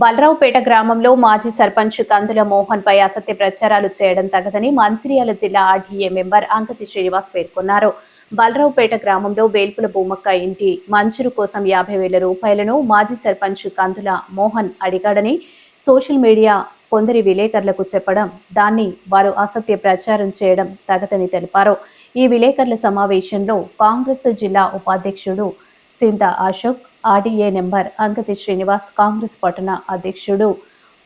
బలరావుపేట గ్రామంలో మాజీ సర్పంచ్ కందుల మోహన్ పై అసత్య ప్రచారాలు చేయడం తగదని మంచిర్యాల జిల్లా ఆర్డీఏ మెంబర్ అంకతి శ్రీనివాస్ పేర్కొన్నారు. బలరావుపేట గ్రామంలో వేల్పుల భూమక్క ఇంటి మంజూరు కోసం యాభై వేల రూపాయలను మాజీ సర్పంచ్ కందుల మోహన్ అడిగాడని సోషల్ మీడియా కొందరి విలేకరులకు చెప్పడం దాన్ని వారు అసత్య ప్రచారం చేయడం తగదని తెలిపారు. ఈ విలేకరుల సమావేశంలో కాంగ్రెస్ జిల్లా ఉపాధ్యక్షుడు చింత అశోక్ ఆర్డీఏ నెంబర్ అంకతి శ్రీనివాస్ కాంగ్రెస్ పట్టణ అధ్యక్షుడు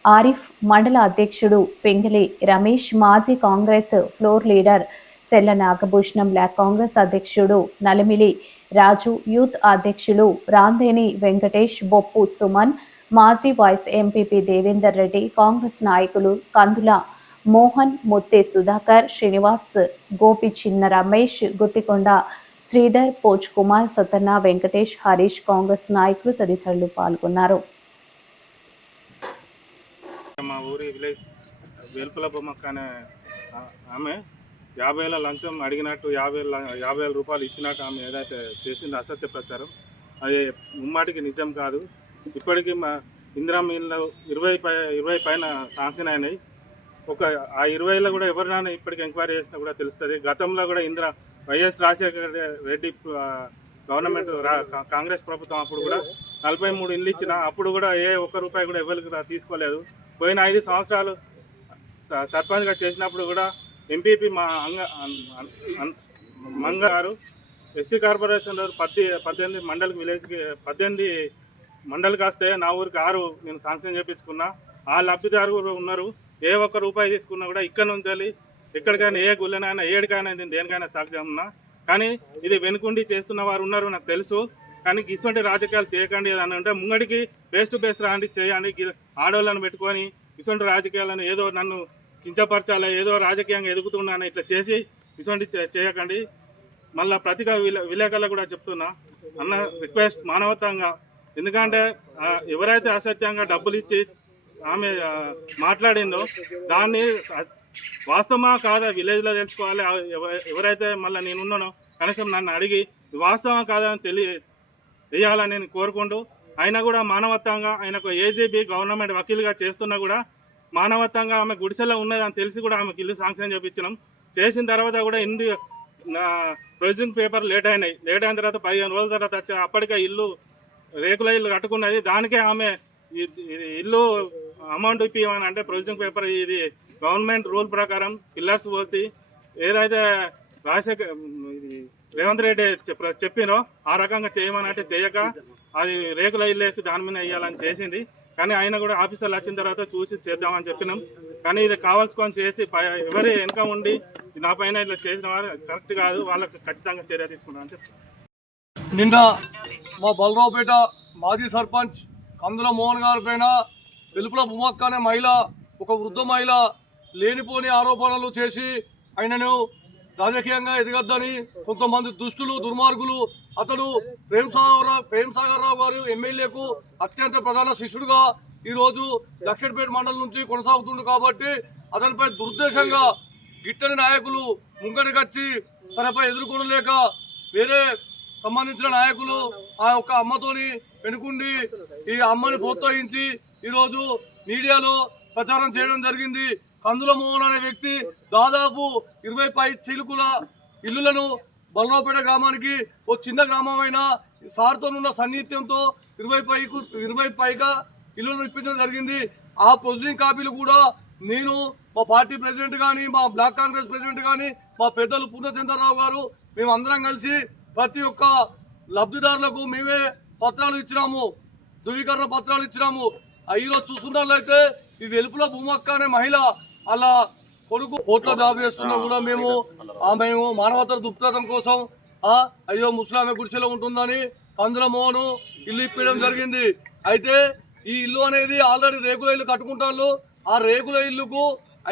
ఆరిఫ్ మండల అధ్యక్షుడు పింగిలి రమేష్ మాజీ కాంగ్రెస్ ఫ్లోర్ లీడర్ చెల్ల నాగభూషణం బ్లాక్ కాంగ్రెస్ అధ్యక్షుడు నలిమిలి రాజు యూత్ అధ్యక్షులు రాందేని వెంకటేష్ బొప్పు సుమన్ మాజీ వైస్ ఎంపీపీ దేవేందర్ రెడ్డి కాంగ్రెస్ నాయకులు కందుల మోహన్ ముత్తే సుధాకర్ శ్రీనివాస్ గోపి చిన్న రమేష్ గుత్తికొండ శ్రీధర్ పోచ్ కుమార్ సతన్న వెంకటేష్ హరీష్ కాంగ్రెస్ నాయకులు తదితరులు పాల్గొన్నారు. మా ఊరి విలేజ్ వేల్పుల బొమ్మక్క అనే ఆమె యాభై వేల లంచం అడిగినట్టు యాభై యాభై వేల రూపాయలు ఇచ్చినట్టు ఆమె ఏదైతే చేసింది అసత్య ప్రచారం అది ముమ్మాటికి నిజం కాదు. ఇప్పటికీ మా ఇందిరా మిల్లు ఇరవై పై ఇరవై పైన శాంక్షన్ అయినాయి. ఒక ఆ ఇరవైలో కూడా ఎవరినైనా ఇప్పటికి ఎంక్వైరీ చేసినా కూడా తెలుస్తుంది. గతంలో కూడా ఇందిరా వైఎస్ రాజశేఖర రెడ్డి గవర్నమెంట్ కాంగ్రెస్ ప్రభుత్వం అప్పుడు కూడా నలభై మూడు ఇల్లు ఇచ్చిన అప్పుడు కూడా ఏ ఒక్క రూపాయి కూడా ఎవరికి తీసుకోలేదు. పోయిన ఐదు సంవత్సరాలు స- సర్పంచ్గా చేసినప్పుడు కూడా ఎంపీపీ మా అంగ మంగ గారు ఎస్సీ కార్పొరేషన్లో పద్ది పద్దెనిమిది మండలికి విలేజ్కి పద్దెనిమిది మండలికి వస్తే నా ఊరికి ఆరు నేను శాంక్షన్ చేయించుకున్నా ఆ లబ్ధిదారు కూడా ఉన్నారు. ఏ ఒక్క రూపాయి తీసుకున్నా కూడా ఇక్కడ నుంచి వెళ్ళి ఎక్కడికైనా ఏ గుళ్ళనైనా ఏడికైనా నేను దేనికైనా సాక్ష్యం ఉన్నా కానీ ఇది వెనుకుండి చేస్తున్న వారు ఉన్నారు నాకు తెలుసు. కానీ ఇటువంటి రాజకీయాలు చేయకండి అని అంటే ముంగడికి ఫేస్ టు ఫేస్ రాండి చేయండి. ఆడవాళ్ళని పెట్టుకొని ఇటువంటి రాజకీయాలను ఏదో నన్ను కించపరచాలి ఏదో రాజకీయంగా ఎదుగుతున్నాను ఇట్లా చేసి ఇటువంటి చే- చేయకండి. మళ్ళీ ప్రతిగా విలేకరులు కూడా చెప్తున్నా. అన్న రిక్వెస్ట్ మానవతంగా ఎందుకంటే ఎవరైతే అసత్యంగా డబ్బులు ఇచ్చి ఆమె మాట్లాడిందో దాన్ని వాస్తవమా కాదా? విలేజ్లో తెలుసుకోవాలి. ఎవరైతే మళ్ళీ నేను ఉన్నానో కనీసం నన్ను అడిగి వాస్తవం వాస్తవమా కాదా? అని తెలియ వేయాలని నేను కోరుకుంటూ అయినా కూడా మానవత్వంగా ఆయనకు ఏజీబీ గవర్నమెంట్ వకీలుగా చేస్తున్నా కూడా మానవత్వంగా ఆమె గుడిసెలో ఉన్నదని తెలిసి కూడా ఆమెకు ఇల్లు శాంక్షన్ చేయించినాం చేసిన తర్వాత కూడా ఇందు నా పేపర్ లేట్ అయినాయి. లేట్ అయిన తర్వాత పదిహేను రోజుల తర్వాత వచ్చి అప్పటికే ఇల్లు రేకుల ఇల్లు కట్టుకున్నది. దానికే ఆమె ఇల్లు అమౌంట్ ఇప్పియమని అంటే ప్రొసీజింగ్ పేపర్ ఇది గవర్నమెంట్ రూల్ ప్రకారం పిల్లర్స్ పోసి ఏదైతే రాజశేఖర్ రేవంత్ రెడ్డి చెప్ప చెప్పినో ఆ రకంగా చేయమని అంటే చేయక అది రేకుల ఇల్లేసి దాని మీద వేయాలని చేసింది. కానీ ఆయన కూడా ఆఫీసర్లు వచ్చిన తర్వాత చూసి చేద్దామని చెప్పినాం. కానీ ఇది కావాల్సుకొని చేసి పై- ఎవరి వెనక ఉండి నా పైన ఇట్లా చేసిన వారు కరెక్ట్ కాదు. వాళ్ళకి ఖచ్చితంగా చర్య తీసుకుంటామని చెప్తాను నిన్న మా బలరావుపేట మాజీ సర్పంచ్ కందుల మోహన్ గారి పైన వెలుపుల భూమక్క అనే మహిళ ఒక వృద్ధ మహిళ లేనిపోని ఆరోపణలు చేసి ఆయనను రాజకీయంగా ఎదగద్దని కొంతమంది దుష్టులు దుర్మార్గులు అతడు ప్రేమ్ సాగర్ రావు ప్రేమ్ సాగర్ రావు గారు ఎమ్మెల్యేకు అత్యంత ప్రధాన శిష్యుడుగా ఈరోజు లక్షణపేట మండలం నుంచి కొనసాగుతుండు కాబట్టి అతనిపై దుర్దేశంగా గిట్టని నాయకులు ముంగడికొచ్చి తనపై ఎదుర్కొనలేక వేరే సంబంధించిన నాయకులు ఆ యొక్క అమ్మతోని వెనుకుండి ఈ అమ్మని ప్రోత్సహించి ఈరోజు మీడియాలో ప్రచారం చేయడం జరిగింది. కందుల మోహన్ అనే వ్యక్తి దాదాపు ఇరవై పై చిలుకుల ఇల్లులను బలరావుపేట గ్రామానికి ఓ చిన్న గ్రామమైన సార్తోనున్న సన్నిహిత్యంతో ఇరవై పైకు ఇరవై పైగా ఇల్లులను ఇప్పించడం జరిగింది. ఆ ప్రొసీడింగ్ కాపీలు కూడా నేను మా పార్టీ ప్రెసిడెంట్ కానీ మా బ్లాక్ కాంగ్రెస్ ప్రెసిడెంట్ కానీ మా పెద్దలు పూర్ణచంద్రరావు గారు మేము అందరం కలిసి ప్రతి ఒక్క లబ్ధిదారులకు మేమే పత్రాలు ఇచ్చినాము. ధృవీకరణ పత్రాలు ఇచ్చినాము. ఈరోజు చూసుకున్నట్లయితే ఈ వెలుపుల భూమక్క అనే మహిళ అలా కొడుకు కోర్టులో జాబ్ చేస్తున్నా కూడా మేము మేము మానవతర దుప్తతం కోసం ఆ అయ్యో ముస్లామే గుడిసెలో ఉంటుందని కందుల మోహను ఇల్లు ఇప్పించడం జరిగింది. అయితే ఈ ఇల్లు అనేది ఆల్రెడీ రేకుల ఇల్లు కట్టుకుంటాను ఆ రేకుల ఇల్లుకు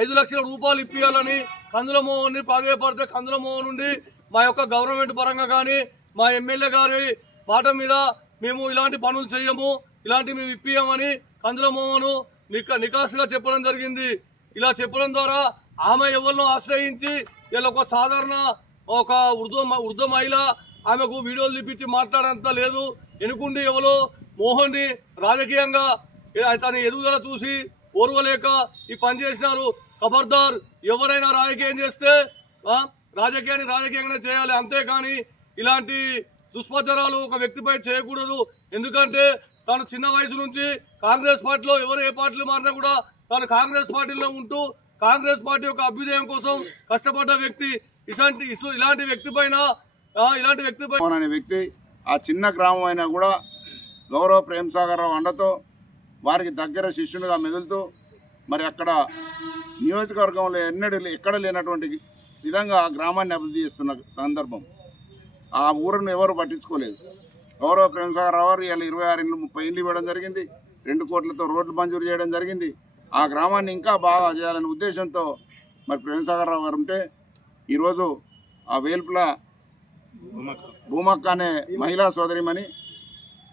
ఐదు లక్షల రూపాయలు ఇప్పియాలని కందుల మోహన్ని ప్రాధాయపడితే కందుల మోహన్ నుండి మా యొక్క గవర్నమెంట్ పరంగా కానీ మా ఎమ్మెల్యే గారి మాట మీద మేము ఇలాంటి పనులు చేయము ఇలాంటి మేము ఇప్పియమని కందుల మోహను నిక నికాసుగా చెప్పడం జరిగింది. ఇలా చెప్పడం ద్వారా ఆమె ఎవరినో ఆశ్రయించి ఇలా ఒక సాధారణ ఒక వృద్ధ వృద్ధ మహిళ ఆమెకు వీడియోలు తీపించి మాట్లాడంత లేదు. ఎనుకుండి ఎవరో మోహన్ని రాజకీయంగా తన ఎదుగుదల చూసి ఓర్వలేక ఈ పని చేసినారు. ఖబర్దార్ ఎవరైనా రాజకీయం చేస్తే రాజకీయాన్ని రాజకీయంగానే చేయాలి. అంతేకాని ఇలాంటి దుష్ప్రచారాలు ఒక వ్యక్తిపై చేయకూడదు. ఎందుకంటే తను చిన్న వయసు నుంచి కాంగ్రెస్ పార్టీలో ఎవరు ఏ పార్టీలు మారినా కూడా తాను కాంగ్రెస్ పార్టీలో ఉంటూ కాంగ్రెస్ పార్టీ యొక్క అభ్యుదయం కోసం కష్టపడ్డ వ్యక్తి ఇలాంటి ఇసు- ఇలాంటి వ్యక్తి పైన ఇలాంటి వ్యక్తి అనే వ్యక్తి ఆ చిన్న గ్రామం అయినా కూడా గౌరవ ప్రేమసాగరరావు అండతో వారికి దగ్గర శిష్యునిగా మెదులుతూ మరి అక్కడ నియోజకవర్గంలో ఎన్నడూ ఎక్కడ లేనటువంటి విధంగా ఆ గ్రామాన్ని అభివృద్ధి చేస్తున్న సందర్భం. ఆ ఊరును ఎవరు పట్టించుకోలేదు. గౌరవ ప్రేమసాగర్ రావు ఇలా ఇరవై ఆరు ఇండ్లు ముప్పై ఇండ్లు ఇవ్వడం జరిగింది. రెండు కోట్లతో రోడ్లు మంజూరు చేయడం జరిగింది. ఆ గ్రామాన్ని ఇంకా బాగా చేయాలనే ఉద్దేశంతో మరి ప్రేమసాగర్ రావు గారు ఉంటే ఈరోజు ఆ వేల్పుల భూమక్క అనే మహిళా సోదరిమని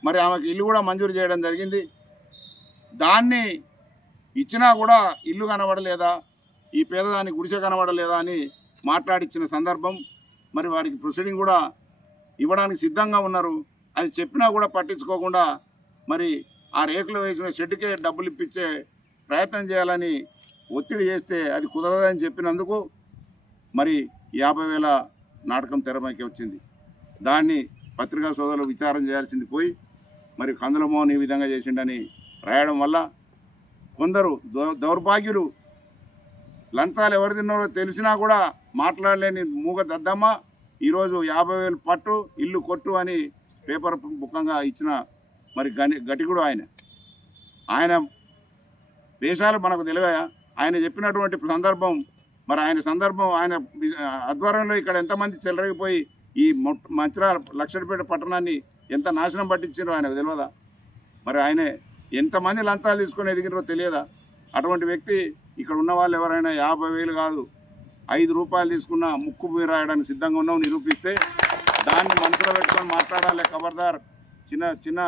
మరి ఆమెకి ఇల్లు కూడా మంజూరు చేయడం జరిగింది. దాన్ని ఇచ్చినా కూడా ఇల్లు కనబడలేదా? ఈ పేదదాని గుడిసె కనబడలేదా అని మాట్లాడిచ్చిన సందర్భం మరి వారికి ప్రొసీడింగ్ కూడా ఇవ్వడానికి సిద్ధంగా ఉన్నారు. అది చెప్పినా కూడా పట్టించుకోకుండా మరి ఆ రేకులు వేసిన షెడ్కే డబ్బులు ఇప్పించే ప్రయత్నం చేయాలని ఒత్తిడి చేస్తే అది కుదరదని చెప్పినందుకు మరి యాభై వేల నాటకం తెరమైకి వచ్చింది. దాన్ని పత్రికా సోదరులు విచారం చేయాల్సింది పోయి మరి కందులమోహన్ ఈ విధంగా చేసిండని రాయడం వల్ల కొందరు దౌర్భాగ్యులు లంచాలు ఎవరు తిన్నారో తెలిసినా కూడా మాట్లాడలేని మూగ దద్దమ్మ ఈరోజు యాభై వేలు పట్టు ఇల్లు కొట్టు అని పేపర్ ముఖంగా ఇచ్చిన మరి గని గటికుడు ఆయన. ఆయన వేషాలు మనకు తెలివాయా? ఆయన చెప్పినటువంటి సందర్భం మరి ఆయన సందర్భం ఆయన ఆధ్వర్యంలో ఇక్కడ ఎంతమంది చెలరగిపోయి ఈ మొట్ట లక్షలపేట లక్షడిపేట పట్టణాన్ని ఎంత నాశనం పట్టించారో ఆయనకు తెలియదా? మరి ఆయనే ఎంతమంది లంచాలు తీసుకొని ఎదిగినారో తెలియదా? అటువంటి వ్యక్తి ఇక్కడ ఉన్న వాళ్ళు ఎవరైనా యాభై వేలు కాదు ఐదు రూపాయలు తీసుకున్న ముక్కు రాయడానికి సిద్ధంగా ఉన్నాం నిరూపిస్తే దాన్ని మనసులో పెట్టుకొని మాట్లాడాలి ఖబర్దార్ చిన్న చిన్న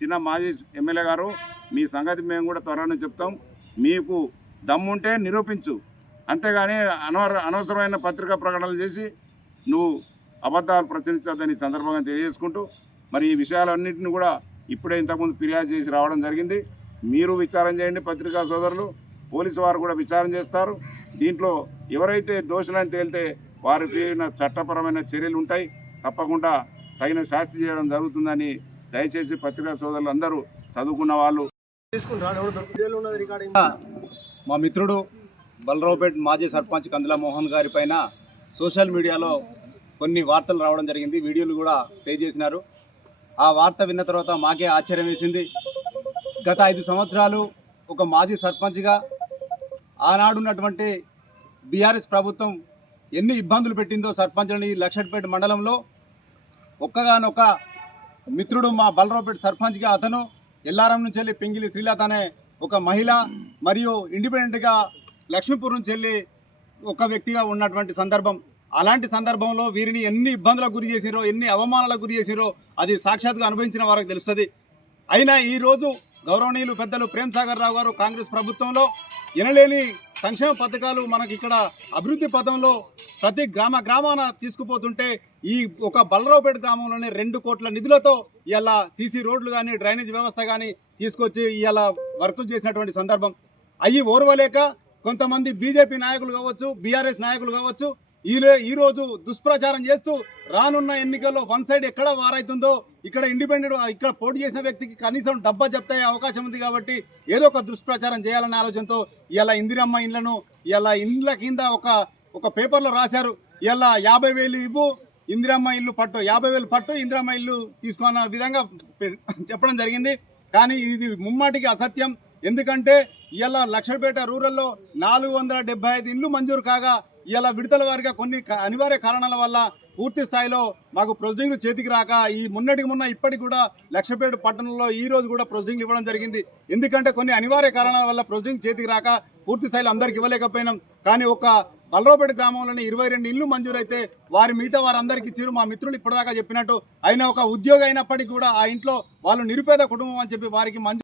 చిన్న మాజీ ఎమ్మెల్యే గారు మీ సంగతి మేము కూడా త్వరలో చెప్తాం. మీకు దమ్ముంటే నిరూపించు. అంతేగాని అనవర అనవసరమైన పత్రికా ప్రకటనలు చేసి నువ్వు అబద్ధాలు ప్రచురించొద్దని సందర్భంగా తెలియజేసుకుంటూ మరి ఈ విషయాలన్నింటినీ కూడా ఇప్పుడే ఇంతకుముందు ఫిర్యాదు చేసి రావడం జరిగింది. మీరు విచారం చేయండి పత్రికా సోదరులు. పోలీసు వారు కూడా విచారం చేస్తారు. దీంట్లో ఎవరైతే దోషులని తేలితే వారికి చట్టపరమైన చర్యలు ఉంటాయి. తప్పకుండా తగిన శాస్తి చేయడం జరుగుతుందని దయచేసి పత్రికా సోదరులు అందరూ చదువుకున్న వాళ్ళు మా మిత్రుడు బలరావుపేట్ మాజీ సర్పంచ్ కందుల మోహన్ గారి పైన సోషల్ మీడియాలో కొన్ని వార్తలు రావడం జరిగింది. వీడియోలు కూడా ప్లే చేసినారు. ఆ వార్త విన్న తర్వాత మాకే ఆశ్చర్యం వేసింది. గత ఐదు సంవత్సరాలు ఒక మాజీ సర్పంచ్గా ఆనాడున్నటువంటి బీఆర్ఎస్ ప్రభుత్వం ఎన్ని ఇబ్బందులు పెట్టిందో సర్పంచ్లని ఈ లక్షట్పేట మండలంలో ఒక్కగానొక్క మిత్రుడు మా బలరావుపేట సర్పంచ్గా అతను ఎల్లారం నుంచి వెళ్ళి పింగిలి శ్రీలత అనే ఒక మహిళ మరియు ఇండిపెండెంట్గా లక్ష్మీపూర్ నుంచి వెళ్ళి ఒక వ్యక్తిగా ఉన్నటువంటి సందర్భం. అలాంటి సందర్భంలో వీరిని ఎన్ని ఇబ్బందులకు గురి చేసిరో ఎన్ని అవమానాలకు గురి చేసిరో అది సాక్షాత్గా అనుభవించిన వారికి తెలుస్తుంది. అయినా ఈరోజు గౌరవనీయులు పెద్దలు ప్రేమ్ సాగర్ రావు గారు కాంగ్రెస్ ప్రభుత్వంలో ఎనలేని సంక్షేమ పథకాలు మనకి ఇక్కడ అభివృద్ధి పథంలో ప్రతి గ్రామ గ్రామాన తీసుకుపోతుంటే ఈ ఒక బలరావుపేట గ్రామంలోనే రెండు కోట్ల నిధులతో ఇలా సీసీ రోడ్లు కానీ డ్రైనేజ్ వ్యవస్థ కానీ తీసుకొచ్చి ఇలా వర్కులు చేసినటువంటి సందర్భం. అయ్యి ఓర్వలేక కొంతమంది బీజేపీ నాయకులు కావచ్చు బీఆర్ఎస్ నాయకులు కావచ్చు ఈ ఈరోజు దుష్ప్రచారం చేస్తూ రానున్న ఎన్నికల్లో వన్ సైడ్ ఎక్కడ వారైతుందో ఇక్కడ ఇండిపెండెంట్ ఇక్కడ పోటీ చేసిన వ్యక్తికి కనీసం డబ్బా చెప్తాయే అవకాశం ఉంది కాబట్టి ఏదో ఒక దుష్ప్రచారం చేయాలనే ఆలోచనతో ఇలా ఇందిరమ్మ ఇండ్లను ఇలా ఇండ్ల కింద ఒక ఒక పేపర్లో రాశారు. ఇలా యాభై వేలు ఇవ్వు ఇందిరమ్మ ఇల్లు పట్టు యాభై వేలు పట్టు ఇందిరమ్మ ఇల్లు తీసుకున్న విధంగా చెప్పడం జరిగింది. కానీ ఇది ముమ్మాటికి అసత్యం. ఎందుకంటే ఇలా లక్షపేట రూరల్లో నాలుగు వందల డెబ్బై ఐదు ఇల్లు మంజూరు కాగా ఇలా విడతల వారిగా కొన్ని అనివార్య కారణాల వల్ల పూర్తి స్థాయిలో మాకు ప్రొసీడింగ్లు చేతికి రాక ఈ మొన్నటికి మొన్న ఇప్పటికి కూడా లక్షపేట పట్టణంలో ఈ రోజు కూడా ప్రొసీడింగ్లు ఇవ్వడం జరిగింది. ఎందుకంటే కొన్ని అనివార్య కారణాల వల్ల ప్రొసీడింగ్ చేతికి రాక పూర్తి స్థాయిలో అందరికి ఇవ్వలేకపోయినాం. కానీ ఒక బలరావుపేట గ్రామంలోని ఇరవై రెండు ఇల్లు మంజూరైతే వారి మిగతా వారందరికీ ఇచ్చారు. మా మిత్రులు ఇప్పటిదాకా చెప్పినట్టు అయినా ఒక ఉద్యోగి అయినప్పటికీ కూడా ఆ ఇంట్లో వాళ్ళు నిరుపేద కుటుంబం అని చెప్పి వారికి మంజూరు